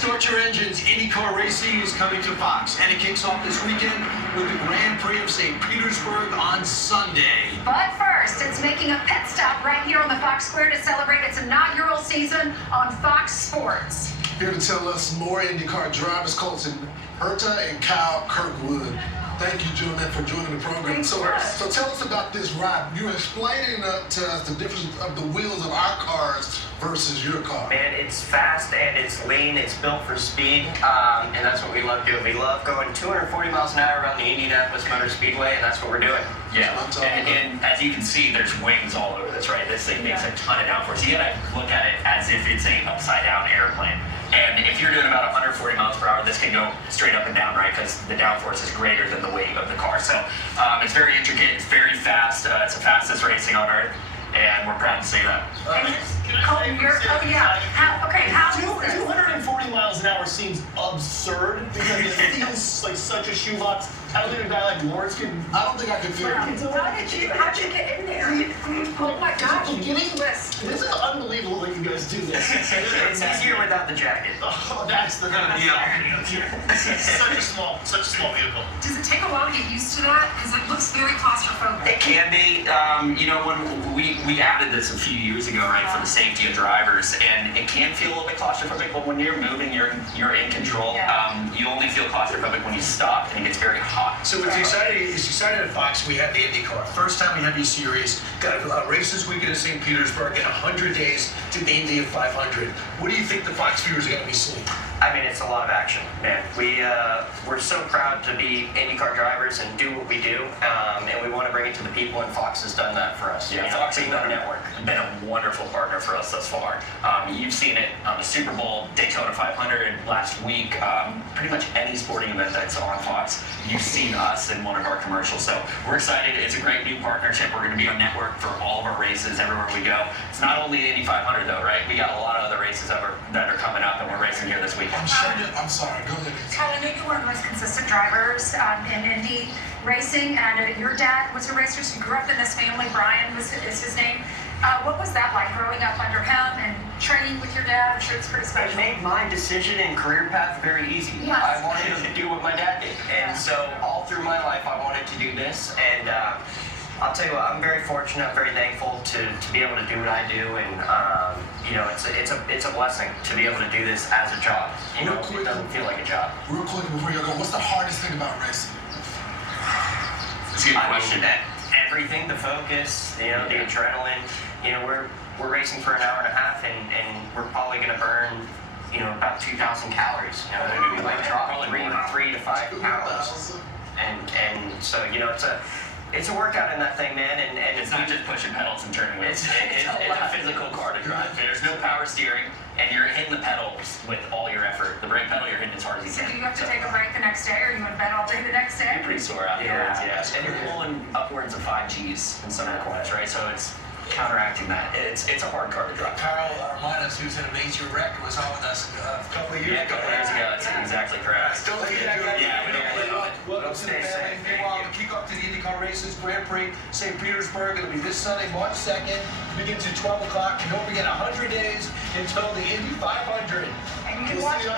Start your engines. Indycar racing is coming to Fox, and it kicks off this weekend with the Grand Prix of St. Petersburg on Sunday. But first, it's making a pit stop right here on the Fox Square to celebrate its inaugural season on Fox Sports. Here to tell us more Indycar drivers, Colton Herta and Kyle Kirkwood. Thank you, gentlemen, for joining the program. So tell us about this ride. You were explaining to us the difference of the wheels of our cars versus your car. Man, it's fast and it's lean. It's built for speed, and that's what we love doing. We love going 240 miles an hour around the Indianapolis Motor Speedway, and that's what we're doing. Yeah, and as you can see, there's wings all over this, right? This thing makes a ton of downforce. You gotta look at it as if it's a upside-down airplane. And if you're doing about 140 miles per hour, this can go straight up and down, right? Because the downforce is greater than the weight of the car. So it's very intricate, it's very fast. It's the fastest racing on Earth, and we're proud to say that. Colton, how is this? 240 miles an hour seems absurd because it feels like such a shoebox. I don't think a guy like Lawrence can. I don't think I could figure it. How'd you get in there? Oh my gosh, This is unbelievable that you guys do this. It's easier without the jacket. Oh, that's the such a small vehicle. Does it take a while to get used to that? Because it looks very claustrophobic. It can be. When we added this a few years ago, right, for the safety of drivers, and it can feel a little bit claustrophobic, but when you're moving, you're in control. You only feel claustrophobic when you stop, and it gets very hot. So it's exciting at Fox. We have the Indycar. First time we have your series. Got a race this weekend in St. Petersburg and 100 days to the Indy 500. What do you think the Fox viewers are going to be seeing? I mean, it's a lot of action, man. We're so proud to be IndyCar drivers and do what we do, and we want to bring it to the people, and Fox has done that for us. Yeah, Fox has been a wonderful partner for us thus far. You've seen it on the Super Bowl, Daytona 500 last week. Pretty much any sporting event that's on Fox, you've seen us in one of our commercials. So we're excited. It's a great new partnership. We're going to be on network for all of our races everywhere we go. It's not only the Indy 500 though, right? We got a lot of other races that are coming up, and we're racing here this week. I'm sorry, go ahead. Kyle, I know you're one of the most consistent drivers in Indy racing, and I know your dad was a racer, so you grew up in this family. Brian is his name. What was that like, growing up under him and training with your dad? I'm sure it's pretty special. It made my decision and career path very easy. Yes. I wanted to do what my dad did, and so all through my life I wanted to do this, and I'll tell you what, I'm very fortunate, I'm very thankful to be able to do what I do, and it's a blessing to be able to do this as a job. It doesn't feel like a job. Real quick before you go, what's the hardest thing about racing? It's a good question. Everything, the focus, the adrenaline. We're racing for an hour and a half, and we're probably going to burn about 2,000 calories. We might drop 3 to 5 pounds, and so it's a workout in that thing, man, and It's not just pushing pedals and turning wheels. It's a physical car to drive. There's no power steering, and you're hitting the pedals with all your effort. The brake pedal, you're hitting as hard as you So can. do you have to take a break the next day, or you went to bed all day the next day? You're pretty sore afterwards, yeah. And you're pulling upwards of 5 Gs in some of the corners, right? So it's counteracting that. It's a hard car to drive. Kyle, remind us who's in a major wreck, was on with us a couple of years ago. Yeah, a couple of years ago. That's exactly correct. Still looking at that guy. Yeah, we don't let it. Welcome to the family. Meanwhile, the kickoff to the IndyCar races, Grand Prix, St. Petersburg. It'll be this Sunday, March 2nd. Begins at 12 o'clock. And don't forget, 100 days until the Indy 500. And you can watch it.